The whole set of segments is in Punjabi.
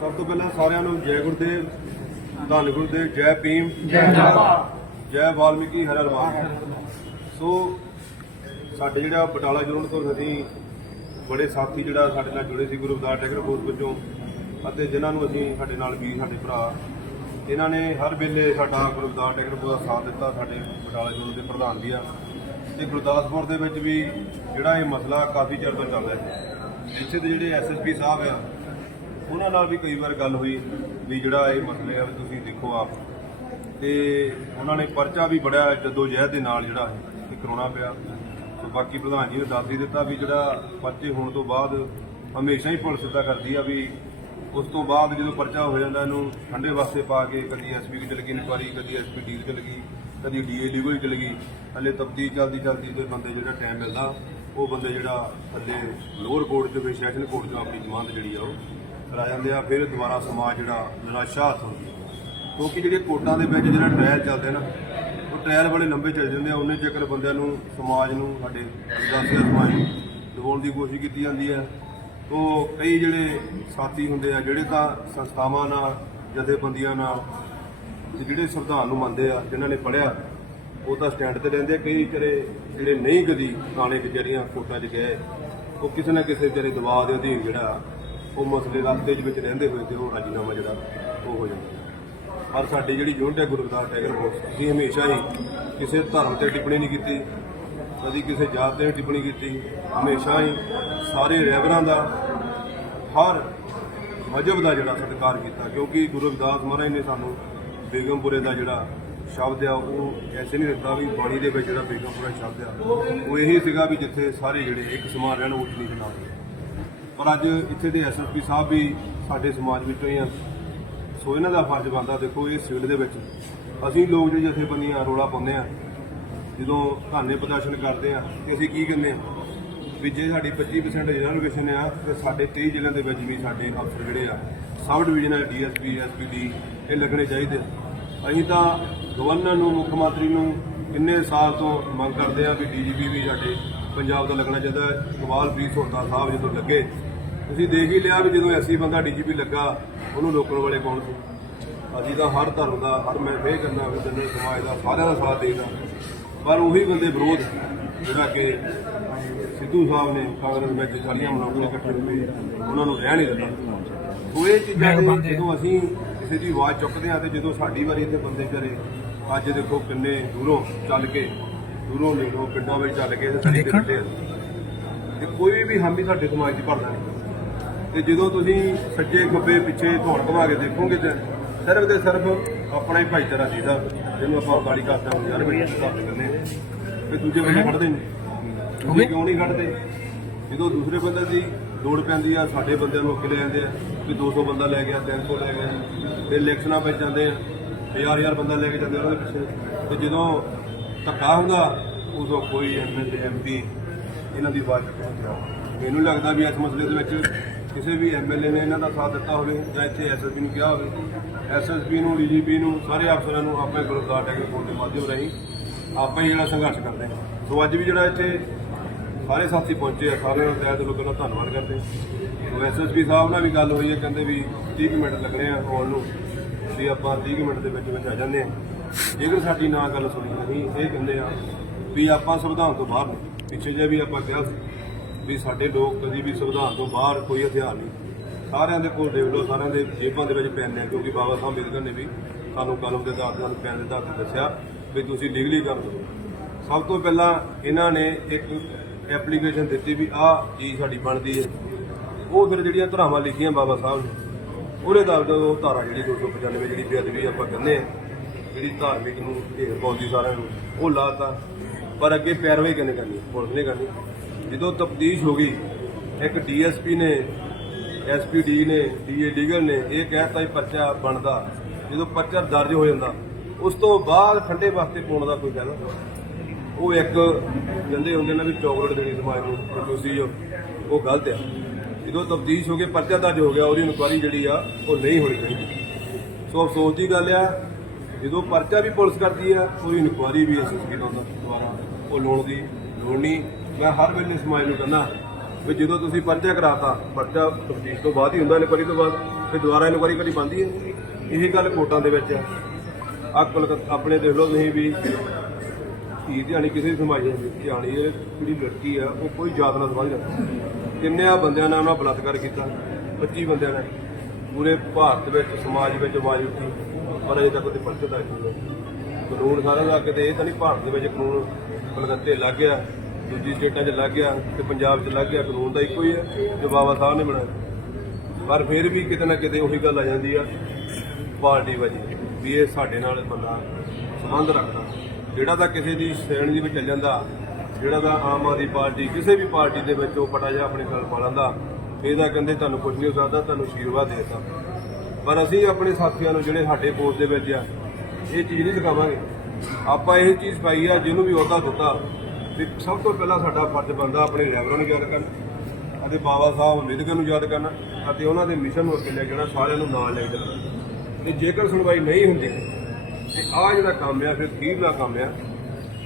ਸਭ ਤੋਂ ਪਹਿਲਾਂ ਸਾਰਿਆਂ ਨੂੰ ਜੈ ਗੁਰਦੇਵ ਧੰਨ ਗੁਰਦੇਵ ਜੈ ਭੀਮ ਜੈ ਮਾਤਾ ਜੈ ਵਾਲਮੀਕੀ ਹਰ ਹਰ ਸੋ ਸਾਡੇ ਜਿਹੜਾ ਬਟਾਲਾ ਜ਼ੋਨ ਤੋਂ ਅਸੀਂ ਬੜੇ ਸਾਥੀ ਜਿਹੜਾ ਸਾਡੇ ਨਾਲ ਜੁੜੇ ਸੀ ਗੁਰੂ ਰਵਿਦਾਸ ਟੈਗਰ ਫੋਰਸ ਵੱਜੋਂ ਅਤੇ ਜਿਨ੍ਹਾਂ ਨੂੰ ਅਸੀਂ ਸਾਡੇ ਨਾਲ ਵੀ ਸਾਡੇ ਭਰਾ ਇਹਨਾਂ ਨੇ ਹਰ ਵੇਲੇ ਸਾਡਾ ਗੁਰੂ ਰਵਿਦਾਸ ਟੈਗਰ ਫੋਰਸ ਦਾ ਸਾਥ ਦਿੱਤਾ ਸਾਡੇ ਬਟਾਲਾ ਜ਼ੋਨ ਦੇ ਪ੍ਰਧਾਨ ਵੀ ਆ। ਤੇ ਗੁਰਦਾਸਪੁਰ ਦੇ ਵਿੱਚ ਵੀ ਜਿਹੜਾ ਇਹ ਮਸਲਾ ਕਾਫੀ ਚਿਰ ਤੋਂ ਚੱਲ ਰਿਹਾ ਹੈ ਇੱਥੇ ਦੇ ਜਿਹੜੇ ਐਸਐਸਪੀ ਸਾਹਿਬ ਆ ਉਹਨਾਂ ਨਾਲ ਵੀ ਕਈ ਵਾਰ ਗੱਲ ਹੋਈ ਵੀ ਜਿਹੜਾ ਇਹ ਮਸਲੇ ਆ ਵੀ ਤੁਸੀਂ ਦੇਖੋ ਆਪ। ਤੇ ਉਹਨਾਂ ਨੇ ਪਰਚਾ ਵੀ ਬੜਾ ਜੱਦੋ ਜਹਿਦ ਦੇ ਨਾਲ ਜਿਹੜਾ ਇਹ ਕਰਾਉਣਾ ਪਿਆ। ਸੋ ਬਾਕੀ ਪ੍ਰਧਾਨ ਜੀ ਨੇ ਦੱਸ ਹੀ ਦਿੱਤਾ ਵੀ ਜਿਹੜਾ ਪਰਚੇ ਹੋਣ ਤੋਂ ਬਾਅਦ ਹਮੇਸ਼ਾ ਹੀ ਪੁਲਿਸ ਇਦਾਂ ਕਰਦੀ ਆ ਵੀ ਉਸ ਤੋਂ ਬਾਅਦ ਜਦੋਂ ਪਰਚਾ ਹੋ ਜਾਂਦਾ ਇਹਨੂੰ ਠੰਡੇ ਵਾਸਤੇ ਪਾ ਕੇ ਕਦੀ ਐਸਪੀ ਦੀ ਚਲ ਗਈ, ਇਨਕੁਆਰੀ ਕਦੀ ਐਸਪੀ ਡੀ ਚਲ ਗਈ, ਕਦੀ ਡੀਏ ਕੋਲ ਚਲੀ ਗਈ। ਹਲੇ ਤਬਦੀਲ ਚੱਲਦੀ ਚੱਲਦੀ ਤੇ ਬੰਦੇ ਜਿਹੜਾ ਟਾਈਮ ਮਿਲਦਾ, ਉਹ ਬੰਦੇ ਜਿਹੜਾ ਥੱਲੇ ਲੋਅਰ ਕੋਰਟ 'ਚ ਵੀ ਸੈਸ਼ਨ ਕੋਰਟ 'ਚ ਆਪਣੀ ਜ਼ਮਾਨਤ ਜਿਹੜੀ ਆ ਉਹ ਕਰਾ ਜਾਂਦੇ ਆ, ਫਿਰ ਦੁਬਾਰਾ ਸਮਾਜ ਜਿਹੜਾ ਨਿਰਾਸ਼ਾਤ ਹੁੰਦੀ ਹੈ ਕਿਉਂਕਿ ਜਿਹੜੇ ਕੋਟਾਂ ਦੇ ਵਿੱਚ ਜਿਹੜਾ ਟ੍ਰਾਇਲ ਚੱਲਦੇ ਨਾ, ਉਹ ਟ੍ਰਾਇਲ ਬੜੇ ਲੰਬੇ ਚੱਲ ਜਾਂਦੇ ਆ, ਉਹਨੇ ਚੱਕਰ ਬੰਦਿਆਂ ਨੂੰ, ਸਮਾਜ ਨੂੰ, ਸਾਡੇ ਅਦਾਲਤੀ ਸਮਾਜ ਨੂੰ ਦਬਾਉਣ ਦੀ ਕੋਸ਼ਿਸ਼ ਕੀਤੀ ਜਾਂਦੀ ਹੈ ਉਹ ਕਈ ਜਿਹੜੇ ਸਾਥੀ ਹੁੰਦੇ ਆ, ਜਿਹੜੇ ਤਾਂ ਸੰਸਥਾਵਾਂ ਨਾਲ, ਜਥੇਬੰਦੀਆਂ ਨਾਲ ਜਿਹੜੇ ਸੰਵਿਧਾਨ ਨੂੰ ਮੰਨਦੇ ਆ, ਜਿਨ੍ਹਾਂ ਨੇ ਪੜ੍ਹਿਆ, ਉਹ ਤਾਂ ਸਟੈਂਡ ਤੇ ਰਹਿੰਦੇ ਆ। ਕਈ ਜਿਹੜੇ ਜਿਹੜੇ ਨਹੀਂ ਕਦੀ ਥਾਣੇ ਕਚਹਿਰੀਆਂ ਕੋਟਾਂ 'ਚ ਗਏ, ਉਹ ਕਿਸੇ ਨਾ ਕਿਸੇ ਜਿਹੜੇ ਦਬਾਅ ਦੇ ਅਧੀਨ ਜਿਹੜਾ ਉਹ ਮਸਲੇ ਰਸਤੇ ਦੇ ਵਿੱਚ ਰਹਿੰਦੇ ਹੋਏ ਤੇ ਉਹ ਰਾਜੀਨਾਮਾ ਜਿਹੜਾ ਉਹ ਹੋ ਜਾਂਦਾ। ਪਰ ਸਾਡੀ ਜਿਹੜੀ ਯੂਨਿਟ ਹੈ ਗੁਰੂ ਰਵਿਦਾਸ ਟੈਗਰ ਬੋਸ, ਅਸੀਂ ਹਮੇਸ਼ਾ ਹੀ ਕਿਸੇ ਧਰਮ ਤੇ ਟਿੱਪਣੀ ਨਹੀਂ ਕੀਤੀ, ਕਦੀ ਕਿਸੇ ਜਾਤ ਤੇ ਟਿੱਪਣੀ ਕੀਤੀ, ਹਮੇਸ਼ਾ ਹੀ ਸਾਰੇ ਰਹਿਬਰਾਂ ਦਾ, ਹਰ ਮਜਬ ਦਾ ਜਿਹੜਾ ਸਤਿਕਾਰ ਕੀਤਾ, ਕਿਉਂਕਿ ਗੁਰੂ ਰਵਿਦਾਸ ਮਹਾਰਾਜ ਨੇ ਸਾਨੂੰ ਬੇਗਮਪੁਰੇ ਦਾ ਜਿਹੜਾ ਸ਼ਬਦ ਆ, ਉਹ ਐਸੇ ਨਹੀਂ ਦਿੱਤਾ ਵੀ ਬਾਣੀ ਦੇ ਵਿੱਚ ਜਿਹੜਾ ਬੇਗਮਪੁਰਾ ਸ਼ਬਦ ਆ, ਉਹ ਇਹੀ ਸੀਗਾ ਵੀ ਜਿੱਥੇ ਸਾਰੇ ਜਿਹੜੇ ਇੱਕ ਸਮਾਨ ਰਹਿਣ ਉੱਚ ਨੀਚ ਨਾ ਹੋਵੇ ਪਰ ਅੱਜ ਇੱਥੇ ਦੇ ਐਸਐਸਪੀ ਸਾਹਿਬ ਵੀ ਸਾਡੇ ਸਮਾਜ ਵਿੱਚੋਂ ਹੀ ਆ ਸੋ ਇਹਨਾਂ ਦਾ ਫਰਜ਼ ਬਣਦਾ ਦੇਖੋ ਇਹ ਸਿਵਲ ਦੇ ਵਿੱਚ ਅਸੀਂ ਲੋਕ ਜਿਹੜੇ ਜਥੇਬੰਦੀਆਂ ਰੋਲਾ ਪਾਉਂਦੇ ਆ, ਜਦੋਂ ਧਰਨੇ ਪ੍ਰਦਰਸ਼ਨ ਕਰਦੇ ਆ, ਤੇ ਅਸੀਂ ਕੀ ਕਹਿੰਦੇ ਆ ਵੀ ਜੇ ਸਾਡੀ 25% ਰਿਜ਼ਰਵੇਸ਼ਨ ਆ, ਤੇ ਸਾਡੇ ਕਈ ਜ਼ਿਲ੍ਹਿਆਂ ਦੇ ਵਿੱਚ ਵੀ ਸਾਡੇ ਅਫਸਰ ਜਿਹੜੇ ਆ, ਸਬ ਡਿਵੀਜ਼ਨਲ ਡੀਐਸਪੀ ਐਸਪੀਡੀ ਇਹ ਲੱਗਣੇ ਚਾਹੀਦੇ ਆ। ਅਸੀਂ ਤਾਂ ਗਵਰਨਰ ਨੂੰ, ਮੁੱਖ ਮੰਤਰੀ ਨੂੰ ਕਿੰਨੇ ਸਾਲ ਤੋਂ ਮੰਗ ਕਰਦੇ ਆ ਵੀ ਡੀਜੀਪੀ ਵੀ ਸਾਡੇ ਪੰਜਾਬ ਦਾ ਲੱਗਣਾ ਚਾਹੀਦਾ ਹੈ। ਇਕਬਾਲ ਪ੍ਰੀਤ ਹੋਤਾ ਸਾਹਿਬ ਜਦੋਂ ਲੱਗੇ ਤੁਸੀਂ ਦੇਖ ਹੀ ਲਿਆ ਵੀ ਜਦੋਂ ਐਸੀ ਬੰਦਾ ਡੀਜੀਪੀ ਲੱਗਾ ਉਹਨੂੰ ਰੋਕਣ ਵਾਲੇ ਕੌਣ ਸੀ? ਅਸੀਂ ਤਾਂ ਹਰ ਧਰਮ ਦਾ ਹਰ ਮੈਂ ਇਹ ਕਰਨਾ ਵੀ ਜਨਰਲ ਸਮਾਜ ਦਾ ਸਾਰਿਆਂ ਦਾ ਸਾਥ ਦੇਈਦਾ। ਪਰ ਉਹੀ ਬੰਦੇ ਵਿਰੋਧ ਜਿਹੜਾ ਕਿ ਸਿੱਧੂ ਸਾਹਿਬ ਨੇ ਕਾਂਗਰਸ ਵਿੱਚ ਸਾਰੀਆਂ ਮਨੋਕਰੇ ਇਕੱਠੇ ਹੋਏ ਉਹਨਾਂ ਨੂੰ ਰਹਿ ਨਹੀਂ ਦਿੱਤਾ। ਉਹ ਇਹ ਚੀਜ਼ਾਂ ਦੇ ਜਦੋਂ ਅਸੀਂ ਕਿਸੇ ਦੀ ਆਵਾਜ਼ ਚੁੱਕਦੇ ਆ ਤੇ ਜਦੋਂ ਸਾਡੀ ਵਾਰੀ ਇੱਥੇ ਬੰਦੇ ਘਰੇ ਅੱਜ ਦੇਖੋ ਕਿੰਨੇ ਦੂਰੋਂ ਚੱਲ ਕੇ ਦੂਰੋਂ ਲੈ ਲਓ ਪਿੰਡਾਂ ਵਿੱਚ ਚੱਲ ਕੇ ਤੇ ਸਾਡੇ ਆ। ਤੇ ਕੋਈ ਵੀ ਹਾਮੀ ਸਾਡੇ ਸਮਾਜ ਦੀ ਭਰਦਾ ਨਹੀਂ। ਤੇ ਜਦੋਂ ਤੁਸੀਂ ਸੱਜੇ ਖੱਬੇ ਪਿੱਛੇ ਧੌਣ ਘੁਮਾ ਕੇ ਦੇਖੋਗੇ ਤਾਂ ਸਿਰਫ ਤੇ ਸਿਰਫ ਆਪਣਾ ਹੀ ਭਾਈਚਾਰਾ ਦੀਦਾ ਜਿਹਨੂੰ ਆਪਾਂ ਗਾੜੀ ਕਰਦੇ ਹਾਂ ਯਾਰ ਬਈ ਅਸੀਂ ਕਰਦੇ ਕਰਨੇ ਤੇ ਦੂਜੇ ਬੰਦੇ ਖੜਦੇ ਨੇ। ਤੁਸੀਂ ਕਿਉਂ ਨਹੀਂ ਖੜਦੇ ਜਦੋਂ ਦੂਸਰੇ ਬੰਦੇ ਦੀ ਲੋੜ ਪੈਂਦੀ ਆ, ਸਾਡੇ ਬੰਦਿਆਂ ਨੂੰ ਅੱਗੇ ਲੈ ਜਾਂਦੇ ਆ ਕਿ 200 ਬੰਦਾ ਲੈ ਗਿਆ 300 ਲੈ ਗਿਆ, ਤੇ ਇਲੈਕਸ਼ਨਾਂ ਵਿੱਚ ਜਾਂਦੇ ਆ ਹਜ਼ਾਰ ਹਜ਼ਾਰ ਬੰਦਾ ਲੈ ਕੇ ਜਾਂਦੇ ਉਹਨਾਂ ਦੇ ਪਿੱਛੇ। ਤੇ ਜਦੋਂ ਧੱਕਾ ਹੁੰਦਾ, ਉਦੋਂ ਕੋਈ ਐਮਐਲਏ ਐਮਪੀ ਇਹਨਾਂ ਦੀ ਆਵਾਜ਼ ਚੁੱਕਦਾ ਮੈਨੂੰ ਲੱਗਦਾ ਵੀ ਇਸ ਮਸਲੇ ਦੇ ਵਿੱਚ ਕਿਸੇ ਵੀ ਐਮਐਲਏ ਨੇ ਇਹਨਾਂ ਦਾ ਸਾਥ ਦਿੱਤਾ ਹੋਵੇ ਜਾਂ ਇੱਥੇ ਐਸਐਸਪੀ ਨੂੰ ਕਿਹਾ ਹੋਵੇ ਐਸਐਸਪੀ ਨੂੰ ਡੀਜੀਪੀ ਨੂੰ, ਸਾਰੇ ਅਫਸਰਾਂ ਨੂੰ ਆਪਾਂ ਗੁਰਦਾਰ ਟੈਕਨਿਕ ਕੋਲ ਦੇ ਮਾਧਿਅਮ ਰਾਹੀਂ ਆਪਾਂ ਹੀ ਜਿਹੜਾ ਸੰਘਰਸ਼ ਕਰਦੇ ਹਾਂ। ਸੋ ਅੱਜ ਵੀ ਜਿਹੜਾ ਇੱਥੇ ਸਾਰੇ ਸਾਥੀ ਪਹੁੰਚੇ ਆ, ਸਾਰਿਆਂ ਨੂੰ ਤਹਿ ਦਿਲੋਂ ਪਹਿਲਾਂ ਧੰਨਵਾਦ ਕਰਦੇ ਹਾਂ। ਐਸਐਸਪੀ ਸਾਹਿਬ ਨਾਲ ਵੀ ਗੱਲ ਹੋਈ ਹੈ, ਕਹਿੰਦੇ ਵੀ 30 ਕੁ ਮਿੰਟ ਲੱਗਣੇ ਆ ਆਉਣ ਨੂੰ, ਵੀ ਆਪਾਂ 30 ਕੁ ਮਿੰਟ ਦੇ ਵਿੱਚ ਵਿੱਚ ਆ ਜਾਂਦੇ ਆ ਜੇਕਰ ਸਾਡੀ ਨਾ ਗੱਲ ਸੁਣੀ ਨਹੀਂ ਇਹ ਕਹਿੰਦੇ ਆ ਵੀ ਆਪਾਂ ਸੰਵਿਧਾਨ ਤੋਂ ਬਾਹਰ ਪਿੱਛੇ ਜੇ ਵੀ ਆਪਾਂ ਕਿਹਾ ਸੀ ਵੀ ਸਾਡੇ ਲੋਕ ਕਦੀ ਵੀ ਸੰਵਿਧਾਨ ਤੋਂ ਬਾਹਰ ਕੋਈ ਹਥਿਆਰ ਨਹੀਂ। ਸਾਰਿਆਂ ਦੇ ਕੋਲ ਦੇਖ ਲਓ, ਸਾਰਿਆਂ ਦੇ ਜੇਬਾਂ ਦੇ ਵਿੱਚ ਪੈਨ ਨੇ, ਕਿਉਂਕਿ ਬਾਬਾ ਸਾਹਿਬ ਅੰਬੇਦਕਰ ਨੇ ਵੀ ਸਾਨੂੰ ਕਲਮ ਦੇ ਆਧਾਰ ਤੇ ਸਾਨੂੰ ਪੈਨ ਦੇ ਆਧਾਰ ਤੇ ਦੱਸਿਆ ਵੀ ਤੁਸੀਂ ਲੀਗਲੀ ਕਰ ਦਿਓ ਸਭ ਤੋਂ ਪਹਿਲਾਂ ਇਹਨਾਂ ਨੇ ਇੱਕ ਐਪਲੀਕੇਸ਼ਨ ਦਿੱਤੀ ਵੀ ਆਹ ਚੀਜ਼ ਸਾਡੀ ਬਣਦੀ ਹੈ। ਉਹ ਫਿਰ ਜਿਹੜੀਆਂ ਧਾਰਾਵਾਂ ਲਿਖੀਆਂ ਬਾਬਾ ਸਾਹਿਬ ਨੇ, ਉਹਦੇ ਦਾ ਉਹ ਧਾਰਾ ਜਿਹੜੀ 295 ਜਿਹੜੀ ਬੇਅਦਬੀ ਆਪਾਂ ਕਹਿੰਦੇ ਆ ਜਿਹੜੀ ਧਾਰਮਿਕ ਨੂੰ ਢੇਰ ਪਾਉਂਦੀ ਸਾਰਿਆਂ ਨੂੰ, ਉਹ ਲਾਤਾ ਪਰ ਅੱਗੇ ਪੈਰਵਾਈ ਕਿਹਨੇ ਕਰਨੀ? ਪੁਲਿਸ ਨੇ ਕਰਨੀ। ਜਦੋਂ ਤਫਤੀਸ਼ ਹੋ ਗਈ, ਇੱਕ ਡੀਐਸਪੀ ਨੇ ਐਸਪੀਡੀ ਨੇ, ਡੀਏ ਲੀਗਲ ਨੇ ਇਹ ਕਹਿਤਾ ਵੀ ਪਰਚਾ ਬਣਦਾ, ਜਦੋਂ ਪਰਚਾ ਦਰਜ ਹੋ ਜਾਂਦਾ, ਉਸ ਤੋਂ ਬਾਅਦ ਠੰਡੇ ਵਾਸਤੇ ਪਾਉਣ ਦਾ ਕੋਈ ਗੱਲ ਉਹ ਇੱਕ ਕਹਿੰਦੇ ਹੁੰਦੇ ਨੇ ਵੀ ਚੌਕਲੇਟ ਦੇਣੀ ਸਮਾਜ ਨੂੰ ਤੁਸੀਂ ਉਹ ਗਲਤ ਆ। ਜਦੋਂ ਤਬਦੀਸ਼ ਹੋ ਕੇ ਪਰਚਾ ਦਰਜ ਹੋ ਗਿਆ, ਉਹਦੀ ਇਨਕੁਆਰੀ ਜਿਹੜੀ ਆ, ਉਹ ਨਹੀਂ ਹੋਣੀ ਚਾਹੀਦੀ। ਸੋ ਅਫਸੋਸ ਦੀ ਗੱਲ ਆ, ਜਦੋਂ ਪਰਚਾ ਵੀ ਪੁਲਿਸ ਕਰਦੀ ਆ ਉਹਦੀ ਇਨਕੁਆਰੀ ਵੀ ਐਸਐਸਪੀ ਦੁਆਰਾ ਉਹ ਲੋਣ ਦੀ ਲੋੜ ਨਹੀਂ। ਮੈਂ ਹਰ ਵੇਲੇ ਸਮਾਜ ਨੂੰ ਕਹਿੰਦਾ ਵੀ ਜਦੋਂ ਤੁਸੀਂ ਪਰਚਾ ਕਰਾਤਾ, ਪਰਚਾ ਤਬਦੀਸ਼ ਤੋਂ ਬਾਅਦ ਹੀ ਹੁੰਦਾ, ਇਨਕੁਆਰੀ ਤੋਂ ਬਾਅਦ ਫਿਰ ਦੁਬਾਰਾ ਇਨਕੁਆਰੀ ਕਰੀ ਬੰਦੀ ਹੈ? ਇਹ ਗੱਲ ਕੋਰਟਾਂ ਦੇ ਵਿੱਚ ਹੈ। ਆਹ ਕਲਕੱਤਾ, ਆਪਣੇ ਦੇਖ ਲਓ ਤੁਸੀਂ ਵੀ ਧੀ ਧਿਆਣੀ ਕਿਸੇ ਦੀ ਸਮਾਜ ਦੀ ਧਿਆਣੀ ਇਹ ਜਿਹੜੀ ਲੜਕੀ ਆ ਉਹ ਕੋਈ ਜਾਤ ਨਾਲ ਸੰਬੰਧ ਨਹੀਂ ਕਿੰਨੇ ਆ ਬੰਦਿਆਂ ਨੇ ਉਹਨਾਂ ਬਲਾਤਕਾਰ ਕੀਤਾ? 25 ਬੰਦਿਆਂ ਨੇ। ਪੂਰੇ ਭਾਰਤ ਵਿੱਚ, ਸਮਾਜ ਵਿੱਚ ਆਵਾਜ਼ ਉੱਠੀ, ਪਰ ਅਜੇ ਤੱਕ ਉਹਦੇ ਪਰਚੇ ਦਾ ਨਹੀਂ ਕਾਨੂੰਨ ਸਾਰਾ ਦਾ ਕਿਤੇ ਇਹ ਤਾਂ ਨਹੀਂ, ਭਾਰਤ ਦੇ ਵਿੱਚ ਕਾਨੂੰਨ ਕਲਕੱਤੇ ਲੱਗ ਗਿਆ। ਦੂਜੀ ਸਟੇਟਾਂ 'ਚ ਲੱਗ ਗਿਆ ਤੇ ਪੰਜਾਬ 'ਚ ਲੱਗ ਗਿਆ, ਕਾਨੂੰਨ ਤਾਂ ਇੱਕੋ ਹੀ ਹੈ ਜੋ ਬਾਬਾ ਸਾਹਿਬ ਨੇ ਬਣਾਇਆ। ਪਰ ਫਿਰ ਵੀ ਕਿਤੇ ਨਾ ਕਿਤੇ ਉਹੀ ਗੱਲ ਆ ਜਾਂਦੀ ਆ, ਪਾਰਟੀ ਵਜੀ, ਵੀ ਇਹ ਸਾਡੇ ਨਾਲ ਬੰਦਾ ਸੰਬੰਧ ਰੱਖਦਾ। ਜਿਹੜਾ ਤਾਂ ਕਿਸੇ ਦੀ ਸ਼੍ਰੇਣੀ ਵਿੱਚ ਚੱਲ ਜਾਂਦਾ, ਜਿਹੜਾ ਤਾਂ ਆਮ ਆਦਮੀ ਪਾਰਟੀ, ਕਿਸੇ ਵੀ ਪਾਰਟੀ ਦੇ ਵਿੱਚ ਉਹ ਪਟਾ ਜਾ ਆਪਣੇ ਗੱਲ ਪਾ ਲੈਂਦਾ ਇਹਦਾ ਕਹਿੰਦੇ ਤੁਹਾਨੂੰ ਕੁਝ ਨਹੀਂ ਹੋ ਸਕਦਾ, ਤੁਹਾਨੂੰ ਆਸ਼ੀਰਵਾਦ ਦੇਤਾ। ਪਰ ਅਸੀਂ ਆਪਣੇ ਸਾਥੀਆਂ ਨੂੰ ਜਿਹੜੇ ਸਾਡੇ ਪੋਸਟ ਦੇ ਵਿੱਚ ਆ, ਇਹ ਚੀਜ਼ ਨਹੀਂ ਸਿਖਾਵਾਂਗੇ ਆਪਾਂ ਇਹ ਚੀਜ਼ ਪਾਈ ਆ, ਜਿਹਨੂੰ ਵੀ ਅਹੁਦਾ ਦਿੱਤਾ ਵੀ ਸਭ ਤੋਂ ਪਹਿਲਾਂ ਸਾਡਾ ਫਰਜ਼ ਬਣਦਾ ਆਪਣੇ ਡਰਾਈਵਰਾਂ ਨੂੰ ਯਾਦ ਕਰਨਾ, ਅਤੇ ਬਾਬਾ ਸਾਹਿਬ ਅੰਬੇਦਕਰ ਨੂੰ ਯਾਦ ਕਰਨਾ, ਅਤੇ ਉਹਨਾਂ ਦੇ ਮਿਸ਼ਨ ਨੂੰ ਅੱਗੇ ਲੈ ਕੇ ਜਾਣਾ ਸਾਰਿਆਂ ਨੂੰ ਨਾਲ ਲੈ ਕੇ ਚੱਲਣਾ। ਤੇ ਜੇਕਰ ਸੁਣਵਾਈ ਨਹੀਂ ਹੁੰਦੀ, ਤੇ ਆਹ ਜਿਹੜਾ ਕੰਮ ਆ, ਫਿਰ ਅਖੀਰਲਾ ਕੰਮ ਆ।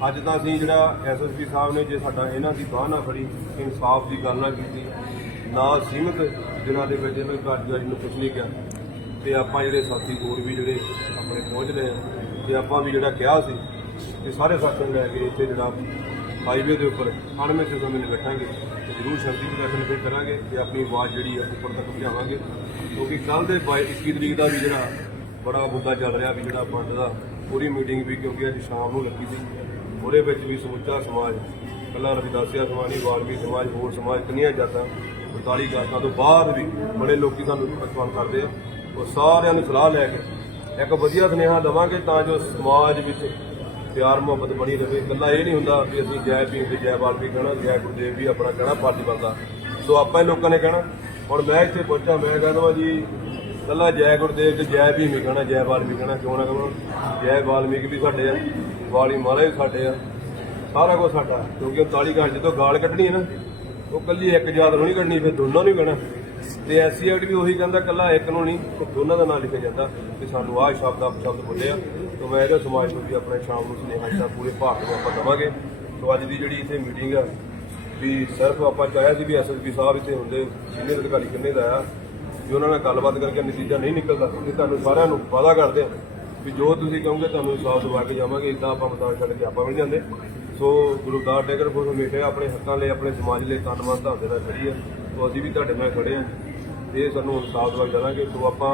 ਅੱਜ ਤਾਂ ਅਸੀਂ ਜਿਹੜਾ ਐਸਐਸਪੀ ਸਾਹਿਬ ਨੇ ਜੇ ਸਾਡਾ ਇਹਨਾਂ ਦੀ ਬਾਹ ਨਾ ਫੜੀ, ਇਨਸਾਫ ਦੀ ਗੱਲ ਨਾ ਕੀਤੀ, ਨਾ ਸੀਮਤ ਦਿਨਾਂ ਦੇ ਵਿੱਚ ਇਹਨਾਂ ਕਾਰਜਕਾਰੀ ਨੂੰ ਕੁਝ ਨਹੀਂ ਕਿਹਾ। ਤੇ ਆਪਾਂ ਜਿਹੜੇ ਸਾਥੀ ਹੋਰ ਵੀ ਜਿਹੜੇ ਆਪਣੇ ਪਹੁੰਚ ਰਹੇ ਆ, ਤੇ ਆਪਾਂ ਵੀ ਜਿਹੜਾ ਕਿਹਾ ਸੀ ਕਿ ਸਾਰੇ ਸਾਥੀਆਂ ਨੂੰ ਲੈ ਕੇ ਇੱਥੇ ਜਿਹੜਾ ਹਾਈਵੇ ਦੇ ਉੱਪਰ ਅਣਮਿੱਥੇ ਸਮੇਂ ਲਈ ਬੈਠਾਂਗੇ ਤੇ ਜ਼ਰੂਰ ਸ਼ਾਂਤੀ ਪ੍ਰਦਰਸ਼ਨ ਫਿਰ ਕਰਾਂਗੇ ਤੇ ਆਪਣੀ ਆਵਾਜ਼ ਜਿਹੜੀ ਆ ਉੱਪਰ ਤੱਕ ਪਹੁੰਚਾਵਾਂਗੇ। ਕਿਉਂਕਿ ਕੱਲ ਦੇ 22 21 ਤਰੀਕ ਦਾ ਵੀ ਜਿਹੜਾ ਬੜਾ ਮੁੱਦਾ ਚੱਲ ਰਿਹਾ ਵੀ ਜਿਹੜਾ ਪੰਡ ਦਾ ਪੂਰੀ ਮੀਟਿੰਗ ਵੀ ਕਿਉਂਕਿ ਅੱਜ ਸ਼ਾਮ ਨੂੰ ਲੱਗੀ ਸੀ। ਉਹਦੇ ਵਿੱਚ ਵੀ ਸਮੁੱਚਾ ਸਮਾਜ, ਕੱਲਾ ਰਵਿਦਾਸੀਆ ਸਮਾਜ ਵਾਲਮੀ ਸਮਾਜ, ਹੋਰ ਸਮਾਜ ਕਿੰਨੀਆਂ ਜਾਤਾਂ 45 ਜਾਤਾਂ ਤੋਂ ਬਾਅਦ ਵੀ ਬੜੇ ਲੋਕੀ ਸਾਨੂੰ ਪਸੰਦ ਕਰਦੇ ਆ। ਉਹ ਸਾਰਿਆਂ ਨੂੰ ਸਲਾਹ ਲੈ ਕੇ ਇੱਕ ਵਧੀਆ ਸੁਨੇਹਾ ਦੇਵਾਂਗੇ ਤਾਂ ਜੋ ਸਮਾਜ ਵਿੱਚ ਪਿਆਰ ਮੁਹੱਬਤ ਬਣੀ ਰਹੇ, ਇਕੱਲਾ ਇਹ ਨਹੀਂ ਹੁੰਦਾ ਵੀ ਅਸੀਂ ਜੈ ਭੀਮ ਤੇ ਜੈ ਵਾਲਮੀ ਕਹਿਣਾ, ਜੈ ਗੁਰਦੇਵ ਵੀ ਆਪਣਾ ਕਹਿਣਾ, ਫਰਜ਼ ਬਣਦਾ। ਸੋ ਆਪਾਂ ਹੀ ਲੋਕਾਂ ਨੇ ਕਹਿਣਾ। ਹੁਣ ਮੈਂ ਇੱਥੇ ਪਹੁੰਚਾ, ਮੈਂ ਕਹਿੰਦਾ ਜੀ, ਇਕੱਲਾ ਜੈ ਗੁਰਦੇਵ ਤੇ ਜੈ ਭੀਮ ਹੀ ਕਹਿਣਾ, ਜੈ ਵਾਲਮੀ ਕਹਿਣਾ, ਕਿਉਂ ਨਾ ਕਹਾਂ? ਜੈ ਵਾਲਮੀਕ ਵੀ ਸਾਡੇ ਆ, ਵਾਲੀ ਮਹਾਰਾਜ ਵੀ ਸਾਡੇ ਆ, ਸਾਰਾ ਕੁਝ ਸਾਡਾ। ਕਿਉਂਕਿ ਉਹ ਘੰਟੇ ਗਾਲ ਜਦੋਂ ਗਾਲ ਕੱਢਣੀ ਹੈ ਨਾ, ਉਹ ਕੱਲੀ ਇੱਕ ਯਾਦ ਨੂੰ ਨਹੀਂ ਕੱਢਣੀ ਫਿਰ ਦੋਨਾਂ ਨੂੰ ਹੀ ਕਹਿਣਾ। ਤੇ ਐਸਸੀ ਐਕਟ ਵੀ ਉਹੀ ਕਹਿੰਦਾ ਕੱਲਾ ਇੱਕ ਨੂੰ ਨਹੀਂ ਦੋਨਾਂ ਦਾ ਨਾਂ ਲਿਖਿਆ ਜਾਂਦਾ ਕਿ ਸਾਨੂੰ ਆਹ ਸ਼ਬਦ ਆਪ ਸ਼ਬਦ ਬੋਲਿਆ। ਤਾਂ ਮੈਂ ਇਹਦਾ ਸਮਾਜ ਨੂੰ ਵੀ ਆਪਣੇ ਸ਼ਾਮ ਨੂੰ ਸੁਨੇਹਾ ਜਿਹੜਾ ਪੂਰੇ ਭਾਰਤ ਨੂੰ ਆਪਾਂ ਦਵਾਂਗੇ। ਸੋ ਅੱਜ ਦੀ ਜਿਹੜੀ ਇੱਥੇ ਮੀਟਿੰਗ ਆ, ਵੀ ਸਿਰਫ ਆਪਾਂ ਚਾਹਿਆ ਸੀ ਵੀ ਐਸਐਸਪੀ ਸਾਹਿਬ ਇੱਥੇ ਹੁੰਦੇ, ਸੀਨੀਅਰ ਅਧਿਕਾਰੀ ਕਿੰਨੇ ਦਾ ਆ, ਵੀ ਉਹਨਾਂ ਨਾਲ ਗੱਲਬਾਤ ਕਰਕੇ ਨਤੀਜਾ ਨਹੀਂ ਨਿਕਲਦਾ ਕਿ ਤੁਹਾਨੂੰ ਸਾਰਿਆਂ ਨੂੰ ਵਾਅਦਾ ਕਰਦੇ ਆ ਵੀ ਜੋ ਤੁਸੀਂ ਕਹੋਗੇ ਤੁਹਾਨੂੰ ਇਨਸਾਫ ਦਵਾ ਕੇ ਜਾਵਾਂਗੇ ਇਦਾਂ ਆਪਾਂ ਮੈਦਾਨ ਛੱਡ ਕੇ ਆਪਾਂ ਮਿਲ ਜਾਂਦੇ। ਸੋ ਗੁਰਦਾਰ ਟੈਗਰ ਫੋਰਸ ਹਮੇਸ਼ਾ ਆਪਣੇ ਹੱਕਾਂ ਲਈ, ਆਪਣੇ ਸਮਾਜ ਲਈ ਤਨਮਨ ਧਾਦੇ ਨਾਲ ਖੜੀ ਆ। ਸੋ ਅਸੀਂ ਵੀ ਤੁਹਾਡੇ ਨਾਲ ਖੜੇ ਆ। ਇਹ ਸਾਨੂੰ ਇਨਸਾਫ ਦਵਾ ਕਰਾਂਗੇ ਸੋ ਆਪਾਂ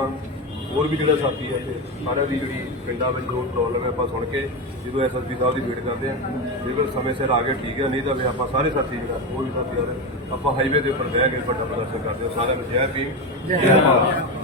ਹੋਰ ਵੀ ਜਿਹੜੇ ਸਾਥੀ ਹੈ ਇੱਥੇ, ਸਾਰਿਆਂ ਦੀ ਜਿਹੜੀ ਪਿੰਡਾਂ ਵਿੱਚ ਜੋ ਪ੍ਰੋਬਲਮ ਹੈ ਆਪਾਂ ਸੁਣ ਕੇ ਜਦੋਂ ਐਸਐਸਪੀ ਸਾਹਿਬ ਦੀ ਵੇਟ ਕਰਦੇ ਆ ਜੇਕਰ ਸਮੇਂ ਸਿਰ ਆ ਗਏ ਠੀਕ ਹੈ, ਨਹੀਂ ਤਾਂ ਵੀ ਆਪਾਂ ਸਾਰੇ ਸਾਥੀ ਜਿਹੜਾ, ਹੋਰ ਵੀ ਸਾਥੀ ਆ ਆਪਾਂ ਹਾਈਵੇ ਦੇ ਉੱਪਰ ਬਹਿ ਕੇ ਵੱਡਾ ਪ੍ਰਦਰਸ਼ਨ ਕਰਦੇ ਹਾਂ, ਸਾਰਿਆਂ ਨੂੰ ਜੈ ਭੀਮ, ਜੈ ਭਾਰਤ।